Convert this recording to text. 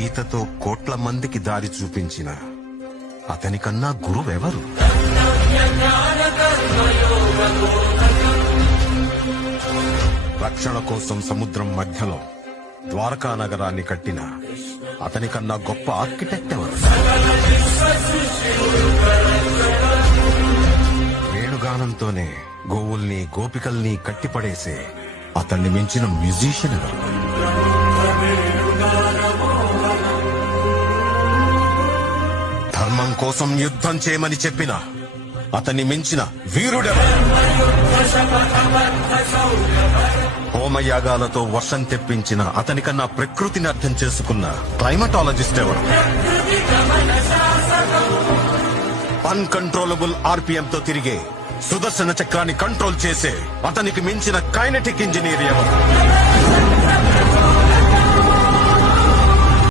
గీతతో కోట్ల మందికి దారి చూపించిన అతనికన్నా గురువెవరు? రక్షణ కోసం సముద్రం మధ్యలో ద్వారకా నగరాన్ని కట్టిన అతనికన్నా గొప్ప ఆర్కిటెక్ట్ ఎవరు? వేణుగానంతోనే గోవుల్ని గోపికల్ని కట్టిపడేసే అతన్ని మించిన మ్యూజిషియన్ ఎవరు? ధర్మం కోసం యుద్ధం చేయమని చెప్పిన అతన్ని మించిన వీరుడెవరు? హోమయాగాలతో వర్షం తెప్పించిన అతనికన్నా ప్రకృతిని అర్థం చేసుకున్న క్లైమటాలజిస్ట్ ఎవరు? అన్కంట్రోలబుల్ ఆర్పిఎంతో తిరిగే సుదర్శన చక్రాన్ని కంట్రోల్ చేసే అతనికి మించిన కైనెటిక్ ఇంజనీర్ ఎవరు?